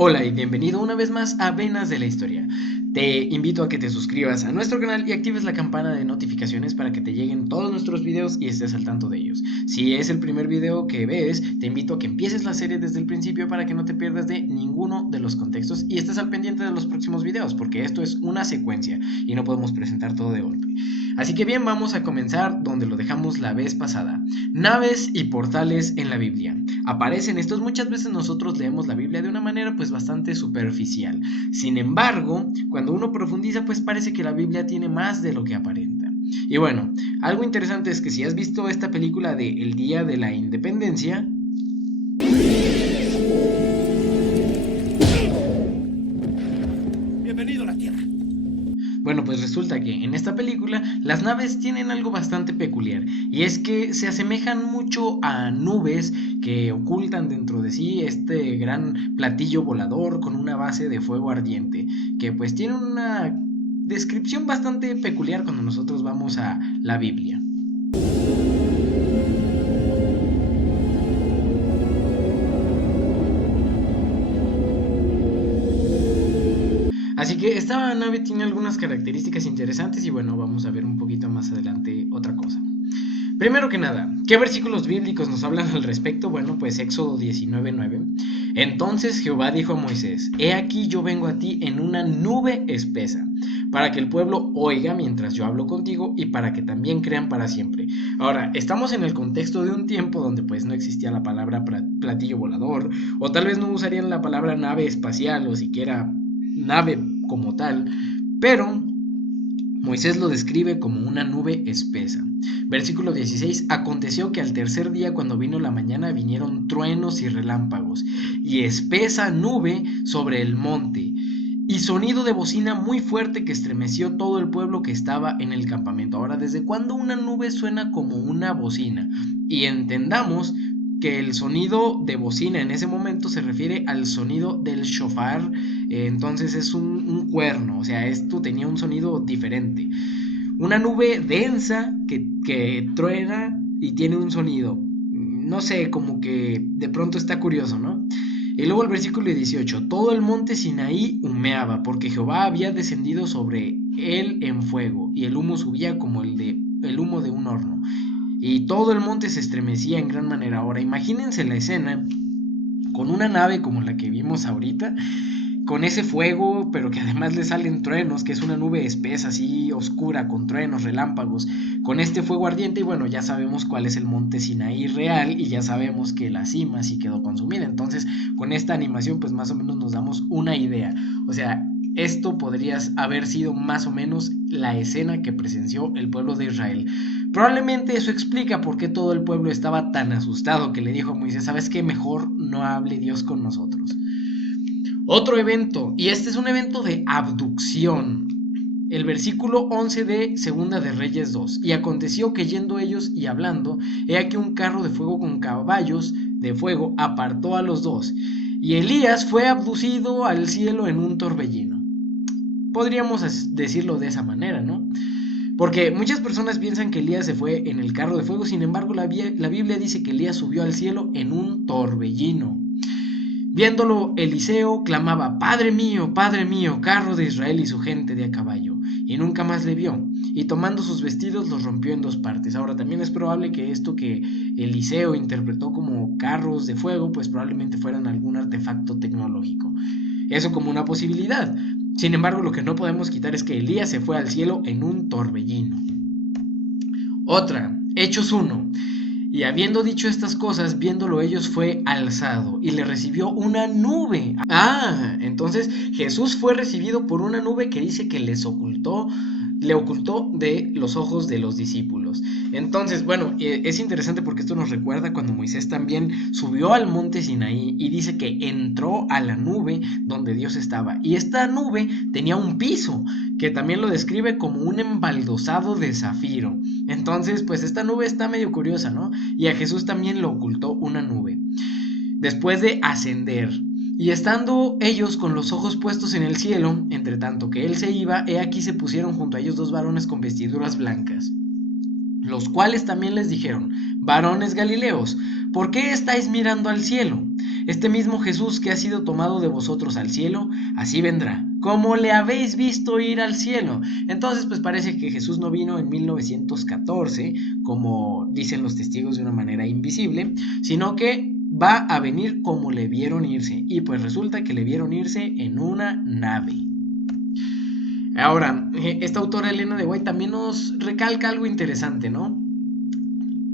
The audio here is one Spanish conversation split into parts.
Hola y bienvenido una vez más a Venas de la Historia. Te invito a que te suscribas a nuestro canal y actives la campana de notificaciones para que te lleguen todos nuestros videos y estés al tanto de ellos. Si es el primer video que ves, te invito a que empieces la serie desde el principio para que no te pierdas de ninguno de los contextos y estés al pendiente de los próximos videos, porque esto es una secuencia y no podemos presentar todo de golpe. Así que bien, vamos a comenzar donde lo dejamos la vez pasada. Naves y portales en la Biblia. Aparecen estos, muchas veces nosotros leemos la Biblia de una manera pues bastante superficial. Sin embargo, cuando uno profundiza pues parece que la Biblia tiene más de lo que aparenta. Y bueno, algo interesante es que si has visto esta película de El Día de la Independencia, Bienvenido a la Tierra. bueno, pues resulta que en esta película las naves tienen algo bastante peculiar, y es que se asemejan mucho a nubes que ocultan dentro de sí este gran platillo volador con una base de fuego ardiente, que pues tiene una descripción bastante peculiar cuando nosotros vamos a la Biblia. Así que esta nave tiene algunas características interesantes y bueno, vamos a ver un poquito más adelante otra cosa. Primero que nada, ¿qué versículos bíblicos nos hablan al respecto? Bueno, pues Éxodo 19:9. Entonces Jehová dijo a Moisés: He aquí yo vengo a ti en una nube espesa, para que el pueblo oiga mientras yo hablo contigo y para que también crean para siempre. Ahora, estamos en el contexto de un tiempo donde pues no existía la palabra platillo volador, o tal vez no usarían la palabra nave espacial o siquiera nave como tal, pero Moisés lo describe como una nube espesa. Versículo 16: Aconteció que al tercer día, cuando vino la mañana, vinieron truenos y relámpagos, y espesa nube sobre el monte, y sonido de bocina muy fuerte que estremeció todo el pueblo que estaba en el campamento. Ahora, ¿desde cuándo una nube suena como una bocina? Y entendamos que el sonido de bocina en ese momento se refiere al sonido del shofar, entonces es un cuerno, o sea, esto tenía un sonido diferente. Una nube densa que truena y tiene un sonido, no sé, como que de pronto está curioso, ¿no? Y luego el versículo 18: todo el monte Sinaí humeaba, porque Jehová había descendido sobre él en fuego, y el humo subía como el humo de un horno, y todo el monte se estremecía en gran manera. Ahora imagínense la escena con una nave como la que vimos ahorita, con ese fuego, pero que además le salen truenos, que es una nube espesa, así oscura, con truenos, relámpagos, con este fuego ardiente. Y bueno, ya sabemos cuál es el monte Sinaí real, y ya sabemos que la cima sí quedó consumida. Entonces, con esta animación, pues más o menos nos damos una idea. O sea, esto podría haber sido más o menos la escena que presenció el pueblo de Israel. Probablemente eso explica por qué todo el pueblo estaba tan asustado, que le dijo a Moisés: ¿sabes qué? Mejor no hable Dios con nosotros. Otro evento, y este es un evento de abducción. El versículo 11 de Segunda de Reyes 2. Y aconteció que yendo ellos y hablando, he aquí un carro de fuego con caballos de fuego apartó a los dos, y Elías fue abducido al cielo en un torbellino. Podríamos decirlo de esa manera, ¿no? Porque muchas personas piensan que Elías se fue en el carro de fuego. Sin embargo, la Biblia dice que Elías subió al cielo en un torbellino. Viéndolo, Eliseo clamaba: Padre mío, carro de Israel y su gente de a caballo. Y nunca más le vio. Y tomando sus vestidos los rompió en dos partes. Ahora, también es probable que esto que Eliseo interpretó como carros de fuego, pues probablemente fueran algún artefacto tecnológico. Eso como una posibilidad. Sin embargo, lo que no podemos quitar es que Elías se fue al cielo en un torbellino. Otra, Hechos 1. Y habiendo dicho estas cosas, viéndolo ellos, fue alzado y le recibió una nube. Entonces Jesús fue recibido por una nube que dice que le ocultó de los ojos de los discípulos. Entonces, bueno, es interesante porque esto nos recuerda cuando Moisés también subió al monte Sinaí, y dice que entró a la nube donde Dios estaba. Y esta nube tenía un piso, que también lo describe como un embaldosado de zafiro. Entonces, pues esta nube está medio curiosa, ¿no? Y a Jesús también lo ocultó una nube. Después de ascender, y estando ellos con los ojos puestos en el cielo, entre tanto que él se iba, he aquí se pusieron junto a ellos dos varones con vestiduras blancas, los cuales también les dijeron: varones Galileos, ¿por qué estáis mirando al cielo? Este mismo Jesús que ha sido tomado de vosotros al cielo, así vendrá, como le habéis visto ir al cielo. Entonces, pues parece que Jesús no vino en 1914, como dicen los testigos de una manera invisible, sino que va a venir como le vieron irse. Y pues resulta que le vieron irse en una nave. Ahora, esta autora Elena de White también nos recalca algo interesante, ¿no?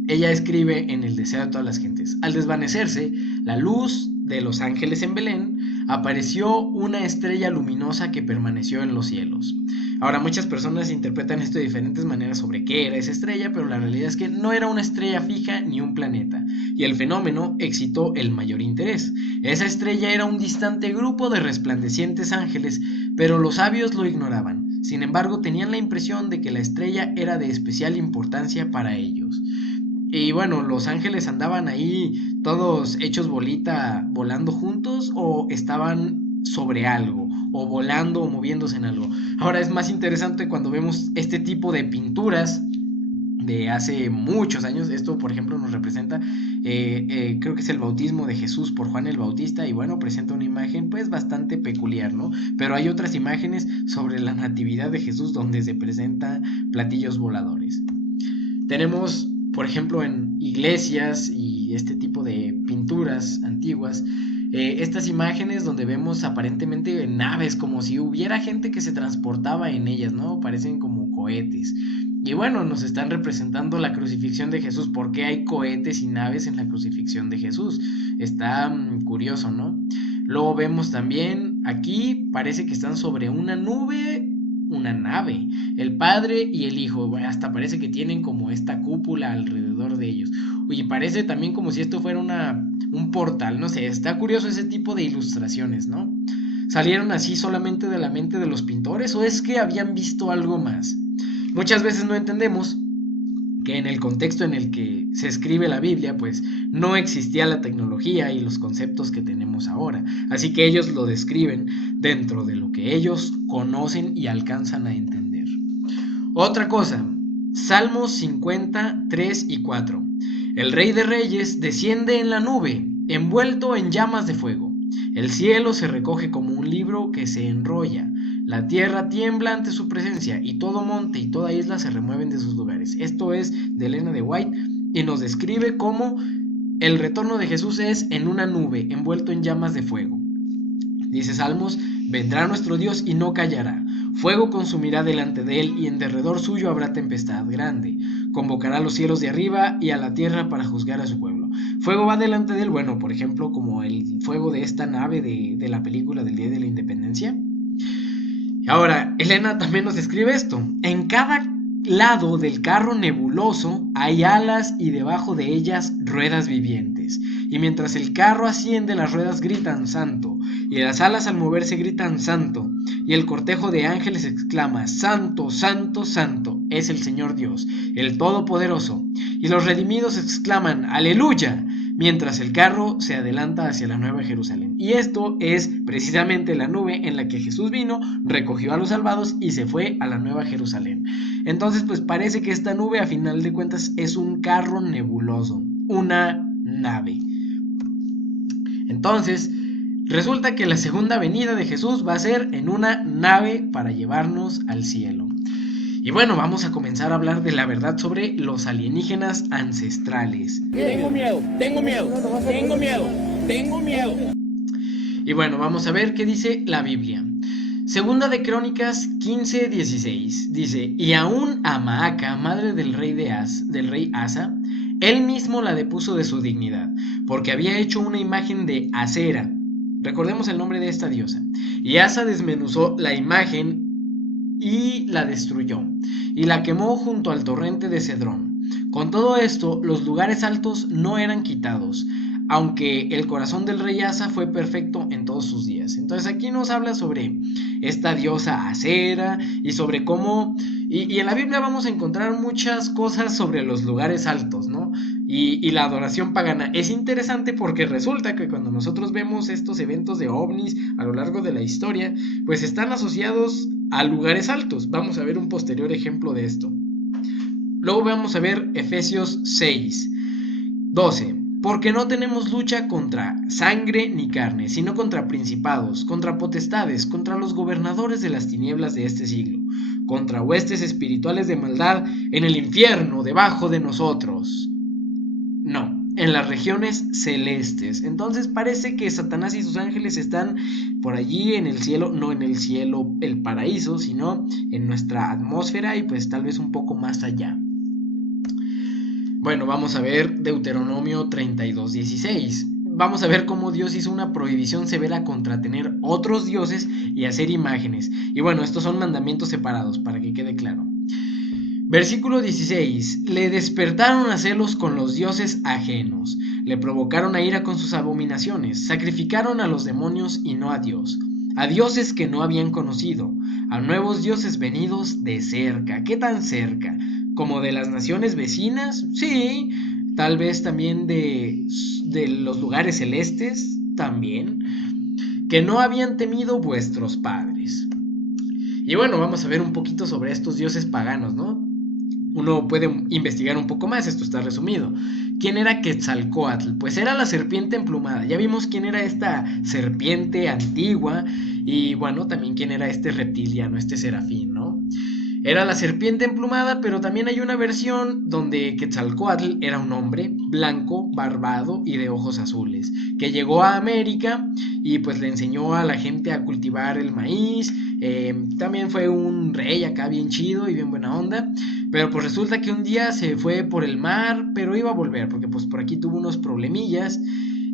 Ella escribe en El deseo de todas las gentes: al desvanecerse la luz de los ángeles en Belén, apareció una estrella luminosa que permaneció en los cielos. Ahora, muchas personas interpretan esto de diferentes maneras sobre qué era esa estrella, pero la realidad es que no era una estrella fija ni un planeta, y el fenómeno excitó el mayor interés. Esa estrella era un distante grupo de resplandecientes ángeles, pero los sabios lo ignoraban. Sin embargo, tenían la impresión de que la estrella era de especial importancia para ellos. Y bueno, los ángeles andaban ahí todos hechos bolita, volando juntos, o estaban sobre algo, o volando o moviéndose en algo. Ahora es más interesante cuando vemos este tipo de pinturas de hace muchos años. Esto, por ejemplo, nos representa, creo que es el bautismo de Jesús por Juan el Bautista, y bueno, presenta una imagen pues bastante peculiar, ¿no? Pero hay otras imágenes sobre la natividad de Jesús donde se presentan platillos voladores. Tenemos, por ejemplo, en iglesias y este tipo de pinturas antiguas, estas imágenes donde vemos aparentemente naves, como si hubiera gente que se transportaba en ellas, ¿no? Parecen como cohetes. Y bueno, nos están representando la crucifixión de Jesús. ¿Por qué hay cohetes y naves en la crucifixión de Jesús? Está curioso, ¿no? Luego vemos también, aquí parece que están sobre una nube, una nave, el Padre y el Hijo. Bueno, hasta parece que tienen como esta cúpula alrededor de ellos. Y parece también como si esto fuera un portal, no sé, está curioso ese tipo de ilustraciones, ¿no? ¿Salieron así solamente de la mente de los pintores, o es que habían visto algo más? Muchas veces no entendemos que en el contexto en el que se escribe la Biblia, pues no existía la tecnología y los conceptos que tenemos ahora. Así que ellos lo describen dentro de lo que ellos conocen y alcanzan a entender. Otra cosa, Salmos 50, 3 y 4. El Rey de Reyes desciende en la nube, envuelto en llamas de fuego. El cielo se recoge como un libro que se enrolla. La tierra tiembla ante su presencia, y todo monte y toda isla se remueven de sus lugares. Esto es de Elena de White, y nos describe cómo el retorno de Jesús es en una nube, envuelto en llamas de fuego. Dice Salmos: vendrá nuestro Dios y no callará. Fuego consumirá delante de él, y en derredor suyo habrá tempestad grande. Convocará a los cielos de arriba y a la tierra para juzgar a su pueblo. Fuego va delante de él, bueno, por ejemplo, como el fuego de esta nave de la película del Día de la Independencia. Ahora, Elena también nos escribe esto: en cada lado del carro nebuloso hay alas, y debajo de ellas ruedas vivientes. Y mientras el carro asciende, las ruedas gritan santo, y las alas al moverse gritan santo, y el cortejo de ángeles exclama: santo, santo, santo es el Señor Dios, el Todopoderoso. Y los redimidos exclaman: aleluya, mientras el carro se adelanta hacia la Nueva Jerusalén. Y esto es precisamente la nube en la que Jesús vino, recogió a los salvados y se fue a la Nueva Jerusalén. Entonces, pues parece que esta nube, a final de cuentas, es un carro nebuloso, una nave. Entonces, resulta que la segunda venida de Jesús va a ser en una nave para llevarnos al cielo. Y bueno, vamos a comenzar a hablar de la verdad sobre los alienígenas ancestrales. Tengo miedo, tengo miedo, tengo miedo, tengo miedo. Y bueno, vamos a ver qué dice la Biblia. Segunda de Crónicas 15:16 dice: y aún a Maaca, madre del rey Asa, él mismo la depuso de su dignidad, porque había hecho una imagen de Acera. Recordemos el nombre de esta diosa. Y Asa desmenuzó la imagen y la destruyó, y la quemó junto al torrente de Cedrón. Con todo esto, los lugares altos no eran quitados, aunque el corazón del rey Asa fue perfecto en todos sus días. Entonces aquí nos habla sobre esta diosa Acera y sobre cómo... Y en la Biblia vamos a encontrar muchas cosas sobre los lugares altos, ¿no? Y la adoración pagana. Es interesante porque resulta que cuando nosotros vemos estos eventos de ovnis a lo largo de la historia, pues están asociados a lugares altos. Vamos a ver un posterior ejemplo de esto. Luego vamos a ver Efesios 6:12. Porque no tenemos lucha contra sangre ni carne, sino contra principados, contra potestades, contra los gobernadores de las tinieblas de este siglo, contra huestes espirituales de maldad en el infierno debajo de nosotros. No, en las regiones celestes. Entonces parece que Satanás y sus ángeles están por allí en el cielo, no en el cielo, el paraíso, sino en nuestra atmósfera y pues tal vez un poco más allá. Bueno, vamos a ver Deuteronomio 32:16. Vamos a ver cómo Dios hizo una prohibición severa contra tener otros dioses y hacer imágenes. Y bueno, estos son mandamientos separados, para que quede claro. Versículo 16. Le despertaron a celos con los dioses ajenos. Le provocaron a ira con sus abominaciones. Sacrificaron a los demonios y no a Dios. A dioses que no habían conocido. A nuevos dioses venidos de cerca. ¿Qué tan cerca? ¿Como de las naciones vecinas? Sí. Tal vez también de los lugares celestes. También. Que no habían temido vuestros padres. Y bueno, vamos a ver un poquito sobre estos dioses paganos, ¿no? Uno puede investigar un poco más, esto está resumido. ¿Quién era Quetzalcóatl? Pues era la serpiente emplumada. Ya vimos quién era esta serpiente antigua y bueno, también quién era este reptiliano, este serafín, ¿no? Era la serpiente emplumada, pero también hay una versión donde Quetzalcóatl era un hombre blanco, barbado y de ojos azules, que llegó a América y pues le enseñó a la gente a cultivar el maíz. También fue un rey acá bien chido y bien buena onda, pero pues resulta que un día se fue por el mar, pero iba a volver, porque pues por aquí tuvo unos problemillas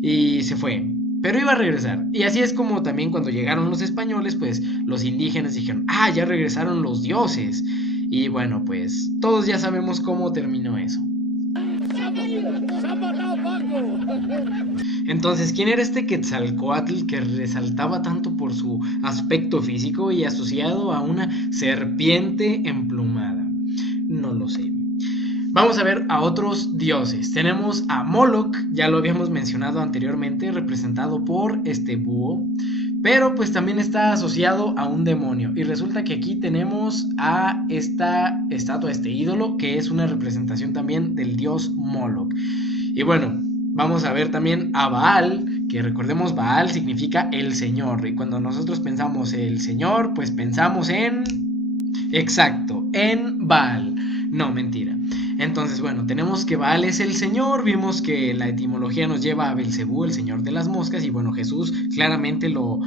y se fue. Pero iba a regresar. Y así es como también cuando llegaron los españoles, pues los indígenas dijeron, ya regresaron los dioses. Y bueno, pues todos ya sabemos cómo terminó eso. Entonces, ¿quién era este Quetzalcóatl que resaltaba tanto por su aspecto físico y asociado a una serpiente emplumada? No lo sé. Vamos a ver a otros dioses. Tenemos a Moloch, ya lo habíamos mencionado anteriormente, representado por este búho, pero pues también está asociado a un demonio. Y resulta que aquí tenemos a esta estatua, este ídolo, que es una representación también del dios Moloch. Y bueno, vamos a ver también a Baal, que recordemos, Baal significa el Señor. Y cuando nosotros pensamos el Señor, pues pensamos en... Exacto, en Baal. No, mentira. Entonces, bueno, tenemos que Baal es el Señor, vimos que la etimología nos lleva a Belcebú, el señor de las moscas, y bueno, Jesús claramente lo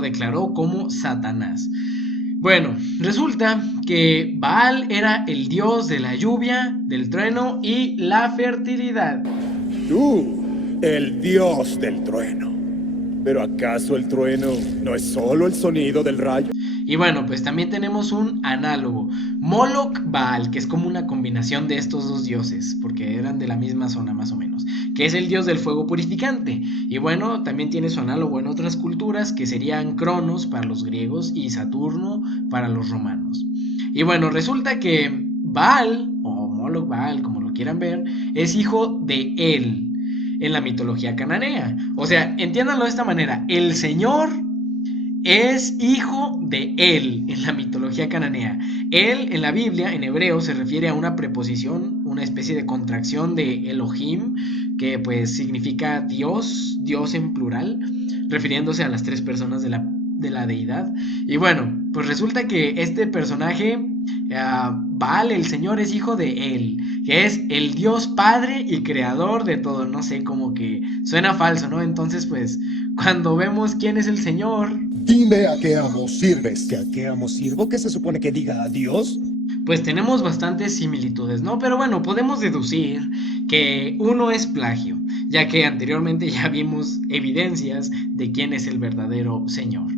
declaró como Satanás. Bueno, resulta que Baal era el dios de la lluvia, del trueno y la fertilidad. Tú, el dios del trueno. ¿Pero acaso el trueno no es solo el sonido del rayo? Y bueno, pues también tenemos un análogo, Moloch Baal, que es como una combinación de estos dos dioses, porque eran de la misma zona más o menos, que es el dios del fuego purificante. Y bueno, también tiene su análogo en otras culturas, que serían Cronos para los griegos y Saturno para los romanos. Y bueno, resulta que Baal, o Moloch Baal, como lo quieran ver, es hijo de El en la mitología cananea. O sea, entiéndanlo de esta manera, el Señor es hijo de El en la mitología cananea. El en la Biblia, en hebreo, se refiere a una preposición, una especie de contracción de Elohim, que pues significa Dios, Dios en plural, refiriéndose a las tres personas de la deidad. Y bueno, pues resulta que este personaje, Baal, el Señor, es hijo de El, que es el Dios Padre y creador de todo. No sé, como que suena falso, ¿no? Entonces, pues, cuando vemos quién es el Señor... Dime a qué amo sirves. ¿Que a qué amo sirvo? ¿Qué se supone que diga a Dios? Pues tenemos bastantes similitudes, ¿no? Pero bueno, podemos deducir que uno es plagio, ya que anteriormente ya vimos evidencias de quién es el verdadero Señor.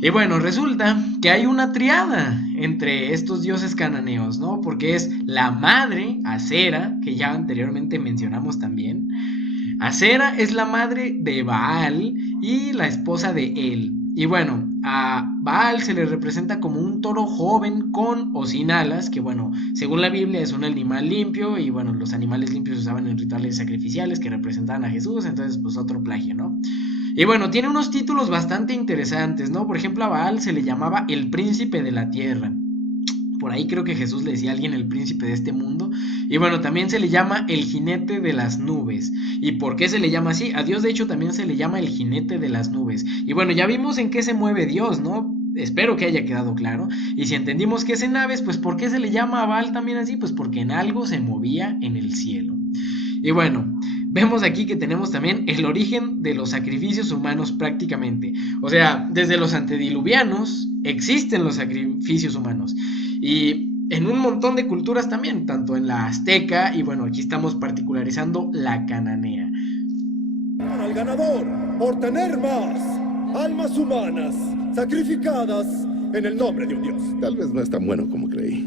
Y bueno, resulta que hay una triada entre estos dioses cananeos, ¿no? Porque es la madre, Acera, que ya anteriormente mencionamos también. Acera es la madre de Baal y la esposa de El. Y bueno, a Baal se le representa como un toro joven con o sin alas, que bueno, según la Biblia es un animal limpio, y bueno, los animales limpios se usaban en rituales sacrificiales que representaban a Jesús, entonces pues otro plagio, ¿no? Y bueno, tiene unos títulos bastante interesantes, ¿no? Por ejemplo, a Baal se le llamaba el príncipe de la tierra, por ahí creo que Jesús le decía a alguien el príncipe de este mundo. Y bueno, también se le llama el jinete de las nubes. ¿Y por qué se le llama así? A Dios de hecho también se le llama el jinete de las nubes. Y bueno, ya vimos en qué se mueve Dios, ¿no? Espero que haya quedado claro. Y si entendimos que es en aves, pues ¿por qué se le llama a Baal también así? Pues porque en algo se movía en el cielo. Y bueno, vemos aquí que tenemos también el origen de los sacrificios humanos prácticamente. O sea, desde los antediluvianos existen los sacrificios humanos. Y en un montón de culturas también, tanto en la azteca y bueno, aquí estamos particularizando la cananea. Al ganador por tener más almas humanas sacrificadas en el nombre de un dios. Tal vez no es tan bueno como creí.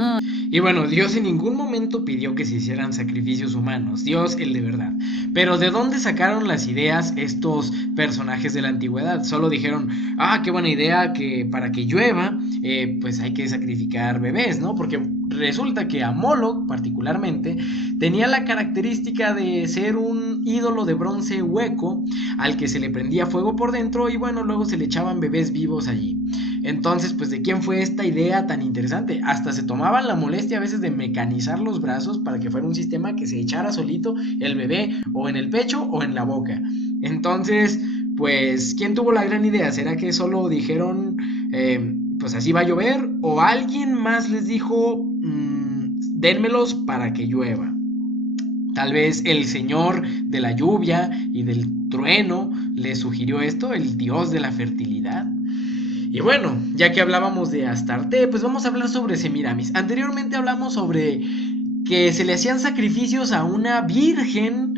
Y bueno, Dios en ningún momento pidió que se hicieran sacrificios humanos, Dios el de verdad. Pero ¿de dónde sacaron las ideas estos personajes de la antigüedad? Solo dijeron, qué buena idea que para que llueva, pues hay que sacrificar bebés, ¿no? Porque resulta que Moloch particularmente tenía la característica de ser un ídolo de bronce hueco al que se le prendía fuego por dentro y bueno, luego se le echaban bebés vivos allí. Entonces, pues ¿de quién fue esta idea tan interesante? Hasta se tomaban la molestia a veces de mecanizar los brazos para que fuera un sistema que se echara solito el bebé o en el pecho o en la boca. Entonces, pues ¿quién tuvo la gran idea? ¿Será que solo dijeron, pues así va a llover? ¿O alguien más les dijo, dénmelos para que llueva? Tal vez el señor de la lluvia y del trueno le sugirió esto, el dios de la fertilidad. Y bueno, ya que hablábamos de Astarte, pues vamos a hablar sobre Semiramis. Anteriormente hablamos sobre que se le hacían sacrificios a una virgen.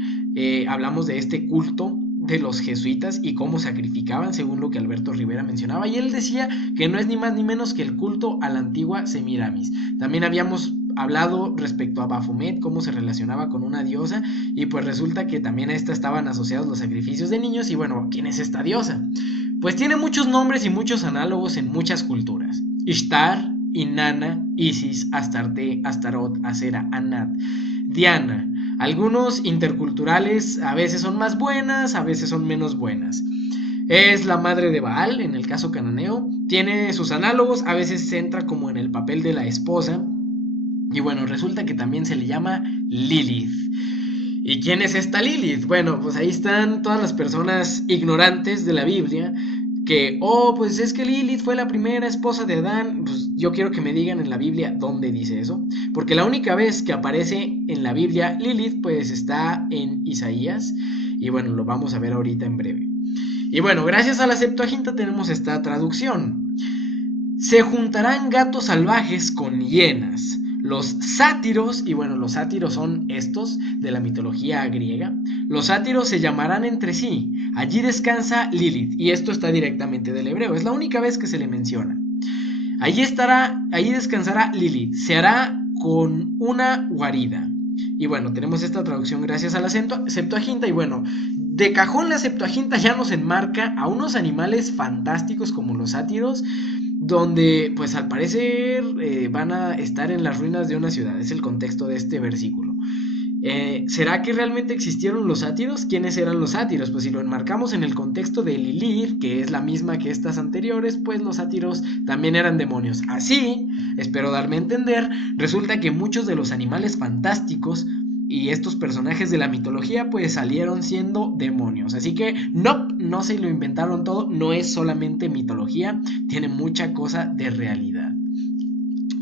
Hablamos de este culto de los jesuitas y cómo sacrificaban, según lo que Alberto Rivera mencionaba. Y él decía que no es ni más ni menos que el culto a la antigua Semiramis. También habíamos hablado respecto a Baphomet, cómo se relacionaba con una diosa. Y pues resulta que también a esta estaban asociados los sacrificios de niños. Y bueno, ¿quién es esta diosa? Pues tiene muchos nombres y muchos análogos en muchas culturas. Ishtar, Inanna, Isis, Astarte, Astarot, Asera, Anat, Diana. Algunos interculturales a veces son más buenas, a veces son menos buenas. Es la madre de Baal, en el caso cananeo. Tiene sus análogos, a veces se entra como en el papel de la esposa. Y bueno, resulta que también se le llama Lilith. ¿Y quién es esta Lilith? Bueno, pues ahí están todas las personas ignorantes de la Biblia que, pues es que Lilith fue la primera esposa de Adán. Pues yo quiero que me digan en la Biblia dónde dice eso, porque la única vez que aparece en la Biblia Lilith, pues está en Isaías, y bueno, lo vamos a ver ahorita en breve. Y bueno, gracias a la Septuaginta tenemos esta traducción. Se juntarán gatos salvajes con hienas. Los sátiros, y bueno, los sátiros son estos de la mitología griega. Los sátiros se llamarán entre sí. Allí descansa Lilith, y esto está directamente del hebreo. Es la única vez que se le menciona. Allí descansará Lilith. Se hará con una guarida. Y bueno, tenemos esta traducción gracias a la Septuaginta. Y bueno, de cajón la Septuaginta ya nos enmarca a unos animales fantásticos como los sátiros, donde pues al parecer van a estar en las ruinas de una ciudad. Es el contexto de este versículo. ¿Será que realmente existieron los sátiros? ¿Quiénes eran los sátiros? Pues si lo enmarcamos en el contexto de Lilith, que es la misma que estas anteriores, pues los sátiros también eran demonios. Así, espero darme a entender, resulta que muchos de los animales fantásticos y estos personajes de la mitología pues salieron siendo demonios. Así que no se lo inventaron todo, no es solamente mitología, tiene mucha cosa de realidad.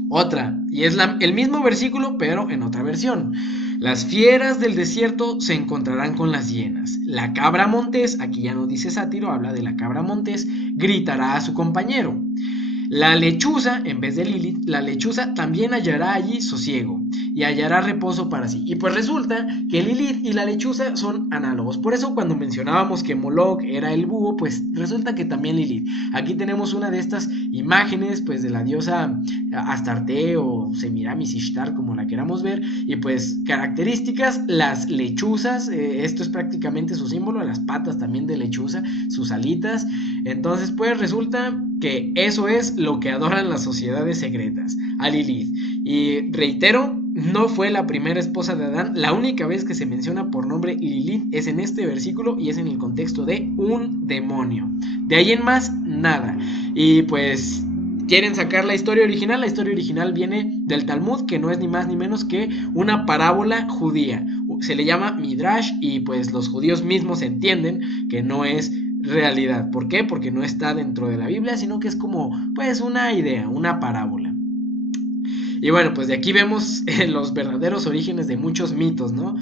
Otra, y es el mismo versículo pero en otra versión. Las fieras del desierto se encontrarán con las hienas. La cabra montés, aquí ya no dice sátiro, habla de la cabra montés, gritará a su compañero. La lechuza, en vez de Lilith, la lechuza también hallará allí sosiego y hallará reposo para sí. Y pues resulta que Lilith y la lechuza son análogos. Por eso cuando mencionábamos que Moloch era el búho, pues resulta que también Lilith. Aquí tenemos una de estas imágenes pues de la diosa Astarte o Semiramis, Ishtar, como la queramos ver. Y pues características, las lechuzas, esto es prácticamente su símbolo, las patas también de lechuza, sus alitas. Entonces pues resulta que eso es lo que adoran las sociedades secretas, a Lilith. Y reitero, no fue la primera esposa de Adán. La única vez que se menciona por nombre Lilith es en este versículo y es en el contexto de un demonio. De ahí en más, nada. Y pues quieren sacar la historia original viene del Talmud, que no es ni más ni menos que una parábola judía. Se le llama Midrash y pues los judíos mismos entienden que no es realidad. ¿Por qué? Porque no está dentro de la Biblia, sino que es como pues una idea, una parábola. Y bueno, pues de aquí vemos los verdaderos orígenes de muchos mitos, ¿no?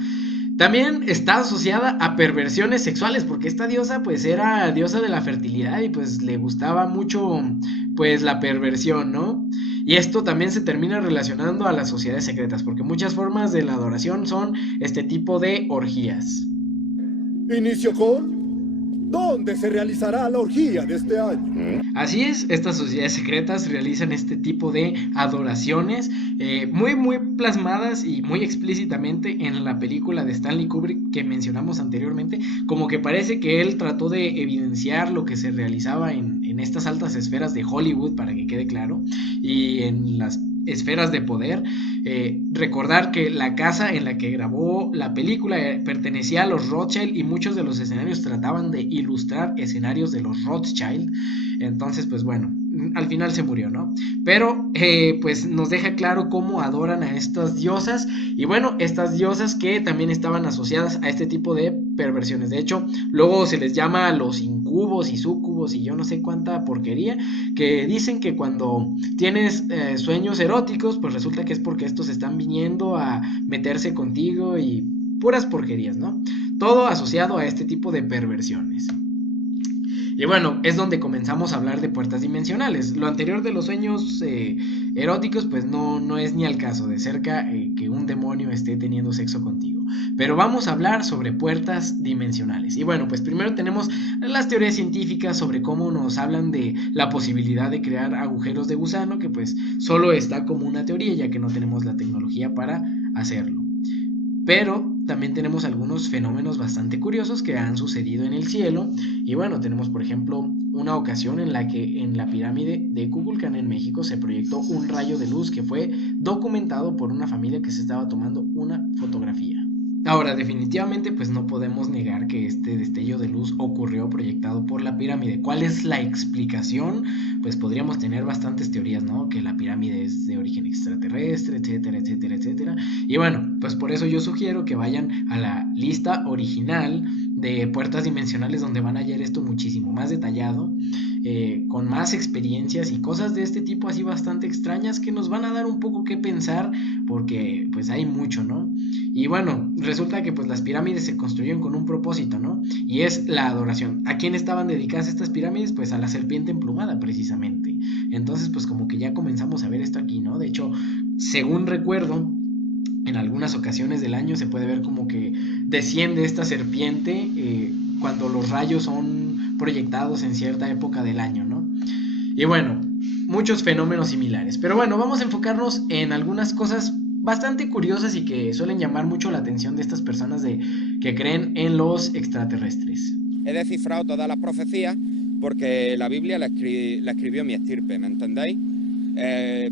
También está asociada a perversiones sexuales, porque esta diosa pues era diosa de la fertilidad y pues le gustaba mucho pues la perversión, ¿no? Y esto también se termina relacionando a las sociedades secretas, porque muchas formas de la adoración son este tipo de orgías. Inicio con... ¿Dónde se realizará la orgía de este año? Así es, estas sociedades secretas realizan este tipo de adoraciones muy plasmadas y muy explícitamente en la película de Stanley Kubrick que mencionamos anteriormente, como que parece que él trató de evidenciar lo que se realizaba en estas altas esferas de Hollywood, para que quede claro, y en las esferas de poder. Recordar que la casa en la que grabó la película pertenecía a los Rothschild y muchos de los escenarios trataban de ilustrar escenarios de los Rothschild. Entonces pues bueno, al final se murió, ¿no? Pero pues nos deja claro cómo adoran a estas diosas, y bueno, estas diosas que también estaban asociadas a este tipo de perversiones. De hecho, luego se les llama los incubos y súcubos y yo no sé cuánta porquería, que dicen que cuando tienes sueños eróticos, pues resulta que es porque estos están viniendo a meterse contigo y puras porquerías, ¿no? Todo asociado a este tipo de perversiones. Y bueno, es donde comenzamos a hablar de puertas dimensionales. Lo anterior de los sueños eróticos, pues no es ni al caso de cerca que un demonio esté teniendo sexo contigo. Pero vamos a hablar sobre puertas dimensionales. Y bueno, pues primero tenemos las teorías científicas sobre cómo nos hablan de la posibilidad de crear agujeros de gusano, que pues solo está como una teoría, ya que no tenemos la tecnología para hacerlo. Pero también tenemos algunos fenómenos bastante curiosos que han sucedido en el cielo. Y bueno, tenemos por ejemplo una ocasión en la que en la pirámide de Kukulcán en México se proyectó un rayo de luz que fue documentado por una familia que se estaba tomando una fotografía. Ahora, definitivamente pues no podemos negar que este destello de luz ocurrió proyectado por la pirámide. ¿Cuál es la explicación? Pues podríamos tener bastantes teorías, ¿no? Que la pirámide es de origen extraterrestre, etcétera, etcétera, etcétera. Y bueno, pues por eso yo sugiero que vayan a la lista original de puertas dimensionales, donde van a hallar esto muchísimo más detallado, con más experiencias y cosas de este tipo así bastante extrañas que nos van a dar un poco que pensar, porque pues hay mucho, ¿no? Y bueno, resulta que pues las pirámides se construyeron con un propósito, ¿no? Y es la adoración. ¿A quién estaban dedicadas estas pirámides? Pues a la serpiente emplumada, precisamente. Entonces pues como que ya comenzamos a ver esto aquí, ¿no? De hecho, según recuerdo, en algunas ocasiones del año se puede ver como que desciende esta serpiente cuando los rayos son proyectados en cierta época del año, ¿no? Y bueno, muchos fenómenos similares. Pero bueno, vamos a enfocarnos en algunas cosas bastante curiosas y que suelen llamar mucho la atención de estas personas que creen en los extraterrestres. He descifrado todas las profecías porque la Biblia la escribió mi estirpe, ¿me entendéis?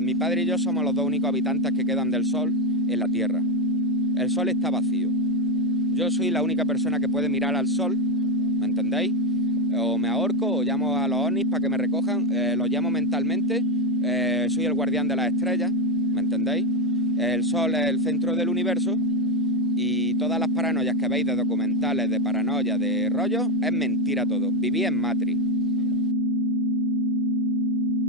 Mi padre y yo somos los dos únicos habitantes que quedan del Sol en la Tierra. El Sol está vacío. Yo soy la única persona que puede mirar al Sol, ¿me entendéis? O me ahorco o llamo a los ovnis para que me recojan, los llamo mentalmente, soy el guardián de las estrellas, ¿me entendéis? El Sol es el centro del universo y todas las paranoias que veis de documentales, de paranoia, de rollos, es mentira todo. Viví en Matrix.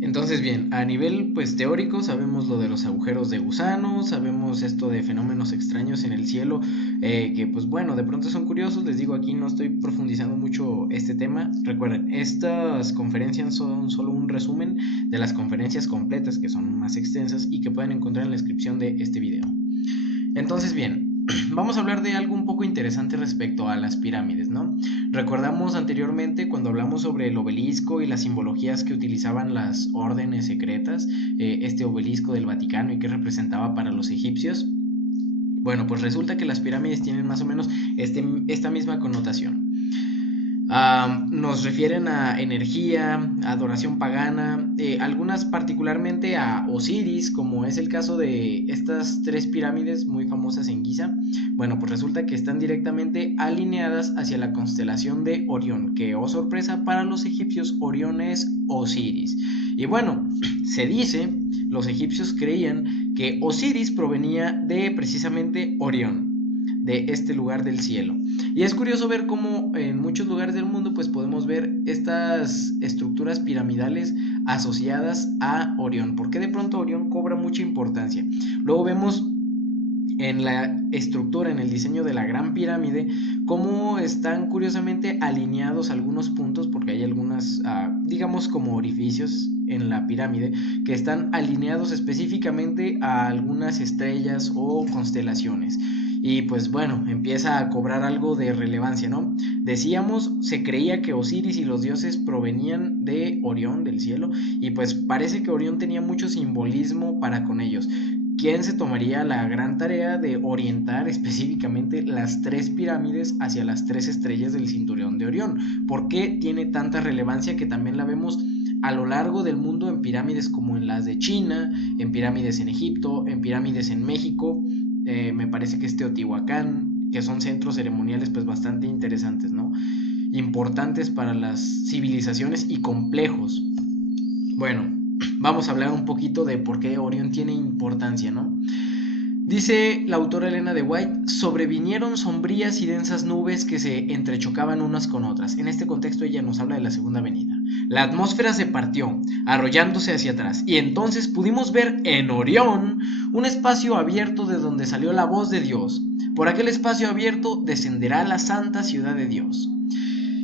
Entonces bien, a nivel pues teórico sabemos lo de los agujeros de gusano, sabemos esto de fenómenos extraños en el cielo, que pues bueno, de pronto son curiosos. Les digo, aquí no estoy profundizando mucho este tema. Recuerden, estas conferencias son solo un resumen de las conferencias completas, que son más extensas y que pueden encontrar en la descripción de este video. Entonces bien, vamos a hablar de algo un poco interesante respecto a las pirámides, ¿no? Recordamos anteriormente cuando hablamos sobre el obelisco y las simbologías que utilizaban las órdenes secretas, este obelisco del Vaticano y que representaba para los egipcios. Bueno, pues resulta que las pirámides tienen más o menos esta misma connotación. nos refieren a energía, a adoración pagana, algunas particularmente a Osiris, como es el caso de estas 3 pirámides muy famosas en Giza. Bueno, pues resulta que están directamente alineadas hacia la constelación de Orión, que, oh sorpresa, para los egipcios Orión es Osiris. Y bueno, se dice, los egipcios creían que Osiris provenía de precisamente Orión, de este lugar del cielo. Y es curioso ver cómo en muchos lugares del mundo pues podemos ver estas estructuras piramidales asociadas a Orión, porque de pronto Orión cobra mucha importancia. Luego vemos en la estructura, en el diseño de la Gran Pirámide, cómo están curiosamente alineados algunos puntos, porque hay algunas, digamos como orificios en la pirámide, que están alineados específicamente a algunas estrellas o constelaciones. Y pues bueno, empieza a cobrar algo de relevancia, ¿no? Decíamos, se creía que Osiris y los dioses provenían de Orión, del cielo, y pues parece que Orión tenía mucho simbolismo para con ellos. ¿Quién se tomaría la gran tarea de orientar específicamente las 3 pirámides hacia las 3 estrellas del cinturón de Orión? ¿Por qué tiene tanta relevancia que también la vemos a lo largo del mundo en pirámides como en las de China, en pirámides en Egipto, en pirámides en México? Me parece que es Teotihuacán, que son centros ceremoniales pues bastante interesantes, ¿no? Importantes para las civilizaciones y complejos. Bueno, vamos a hablar un poquito de por qué Orión tiene importancia, ¿no? Dice la autora Elena de White: sobrevinieron sombrías y densas nubes que se entrechocaban unas con otras. En este contexto ella nos habla de la segunda venida. La atmósfera se partió, arrollándose hacia atrás, y entonces pudimos ver en Orión un espacio abierto de donde salió la voz de Dios. Por aquel espacio abierto descenderá la santa ciudad de Dios.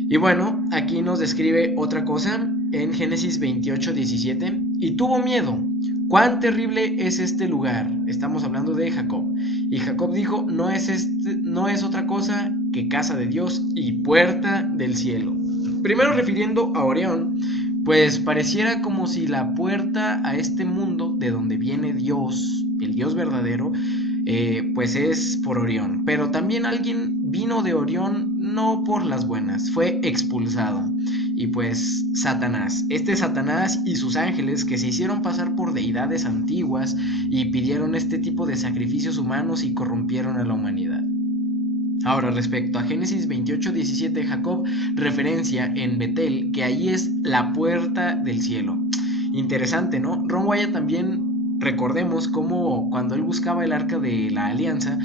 Y bueno, aquí nos describe otra cosa en Génesis 28:17. Y tuvo miedo. ¡Cuán terrible es este lugar! Estamos hablando de Jacob. Y Jacob dijo: no es otra cosa que casa de Dios y puerta del cielo. Primero, refiriendo a Orión, pues pareciera como si la puerta a este mundo de donde viene Dios, el Dios verdadero, pues es por Orión. Pero también alguien vino de Orión no por las buenas, fue expulsado. Y pues Satanás, Satanás y sus ángeles, que se hicieron pasar por deidades antiguas y pidieron este tipo de sacrificios humanos y corrompieron a la humanidad. Ahora, respecto a Génesis 28:17, Jacob referencia en Betel que ahí es la puerta del cielo. Interesante, ¿no? Ron Wyatt también, recordemos cómo cuando él buscaba el arca de la alianza,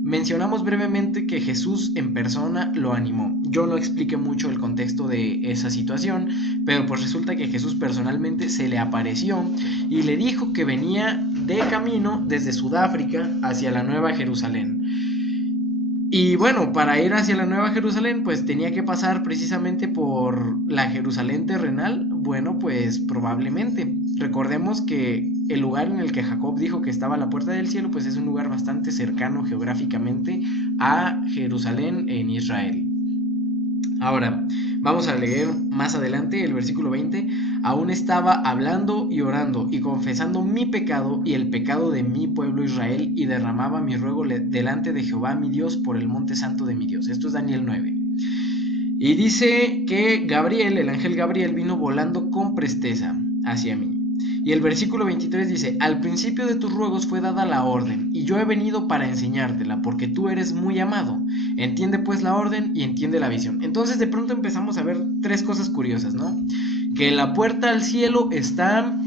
mencionamos brevemente que Jesús en persona lo animó. Yo no expliqué mucho el contexto de esa situación, pero pues resulta que Jesús personalmente se le apareció y le dijo que venía de camino desde Sudáfrica hacia la Nueva Jerusalén. Y bueno, para ir hacia la Nueva Jerusalén, pues tenía que pasar precisamente por la Jerusalén terrenal. Bueno, pues probablemente. Recordemos que el lugar en el que Jacob dijo que estaba la puerta del cielo, pues es un lugar bastante cercano geográficamente a Jerusalén en Israel. Ahora, vamos a leer más adelante el versículo 20. Aún estaba hablando y orando y confesando mi pecado y el pecado de mi pueblo Israel, y derramaba mi ruego delante de Jehová mi Dios por el monte santo de mi Dios. Esto es Daniel 9. Y dice que Gabriel, el ángel Gabriel, vino volando con presteza hacia mí. Y el versículo 23 dice: al principio de tus ruegos fue dada la orden, y yo he venido para enseñártela, porque tú eres muy amado. Entiende pues la orden y entiende la visión. Entonces de pronto empezamos a ver 3 cosas curiosas, ¿no? Que la puerta al cielo está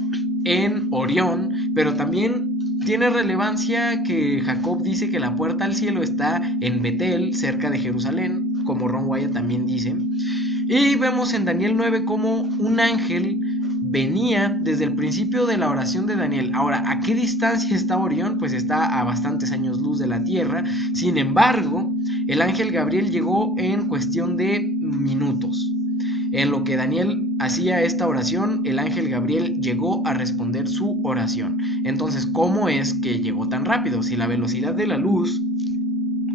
en Orión, pero también tiene relevancia que Jacob dice que la puerta al cielo está en Betel, cerca de Jerusalén, como Ron Wyatt también dice. Y vemos en Daniel 9 como un ángel venía desde el principio de la oración de Daniel. Ahora, ¿a qué distancia está Orión? Pues está a bastantes años luz de la Tierra. Sin embargo, el ángel Gabriel llegó en cuestión de minutos. En lo que Daniel hacía esta oración, el ángel Gabriel llegó a responder su oración. Entonces, ¿cómo es que llegó tan rápido? Si la velocidad de la luz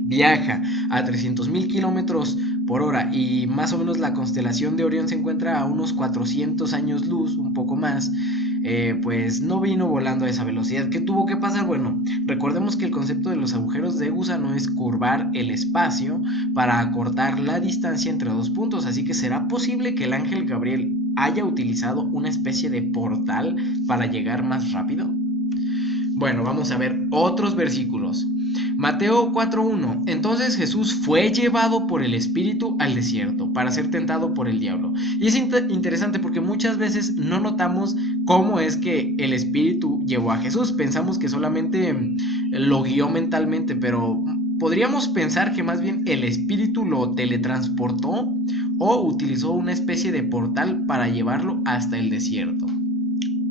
viaja a 300,000 kilómetros por hora y más o menos la constelación de Orión se encuentra a unos 400 años luz, un poco más, pues no vino volando a esa velocidad. ¿Qué tuvo que pasar? Bueno, recordemos que el concepto de los agujeros de gusano es curvar el espacio para acortar la distancia entre dos puntos, así que será posible que el ángel Gabriel haya utilizado una especie de portal para llegar más rápido. Bueno, vamos a ver otros versículos. Mateo 4:1. Entonces Jesús fue llevado por el Espíritu al desierto para ser tentado por el diablo. Y es interesante porque muchas veces no notamos cómo es que el Espíritu llevó a Jesús. Pensamos que solamente lo guió mentalmente, pero podríamos pensar que más bien el Espíritu lo teletransportó o utilizó una especie de portal para llevarlo hasta el desierto.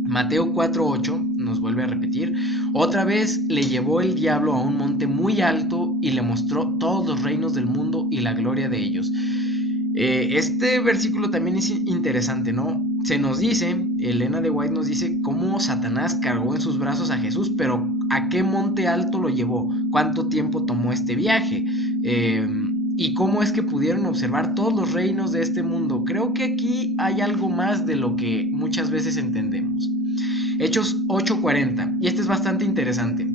Mateo 4:8 nos vuelve a repetir: otra vez le llevó el diablo a un monte muy alto y le mostró todos los reinos del mundo y la gloria de ellos. Este versículo también es interesante, ¿no? Se nos dice, Elena de White nos dice cómo Satanás cargó en sus brazos a Jesús, pero ¿a qué monte alto lo llevó? ¿Cuánto tiempo tomó este viaje? ¿Y cómo es que pudieron observar todos los reinos de este mundo? Creo que aquí hay algo más de lo que muchas veces entendemos. Hechos 8:40, y este es bastante interesante.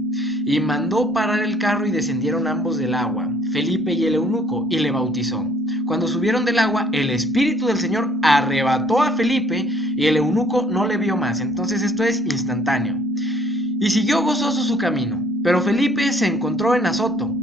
Y mandó parar el carro y descendieron ambos del agua, Felipe y el eunuco, y le bautizó. Cuando subieron del agua, el Espíritu del Señor arrebató a Felipe y el eunuco no le vio más. Entonces esto es instantáneo. Y siguió gozoso su camino, pero Felipe se encontró en Azoto.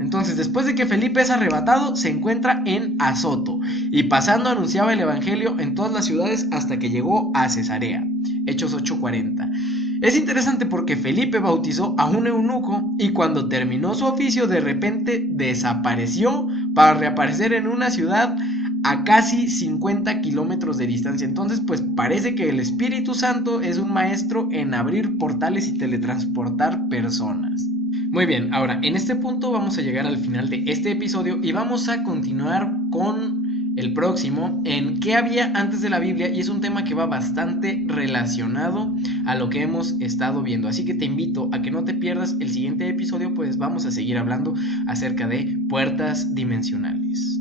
Entonces, después de que Felipe es arrebatado, se encuentra en Azoto, y pasando anunciaba el evangelio en todas las ciudades hasta que llegó a Cesarea. Hechos 8:40. Es interesante porque Felipe bautizó a un eunuco y cuando terminó su oficio de repente desapareció para reaparecer en una ciudad a casi 50 kilómetros de distancia. Entonces, pues parece que el Espíritu Santo es un maestro en abrir portales y teletransportar personas. Muy bien, ahora en este punto vamos a llegar al final de este episodio y vamos a continuar con el próximo en qué había antes de la Biblia, y es un tema que va bastante relacionado a lo que hemos estado viendo, así que te invito a que no te pierdas el siguiente episodio, pues vamos a seguir hablando acerca de puertas dimensionales.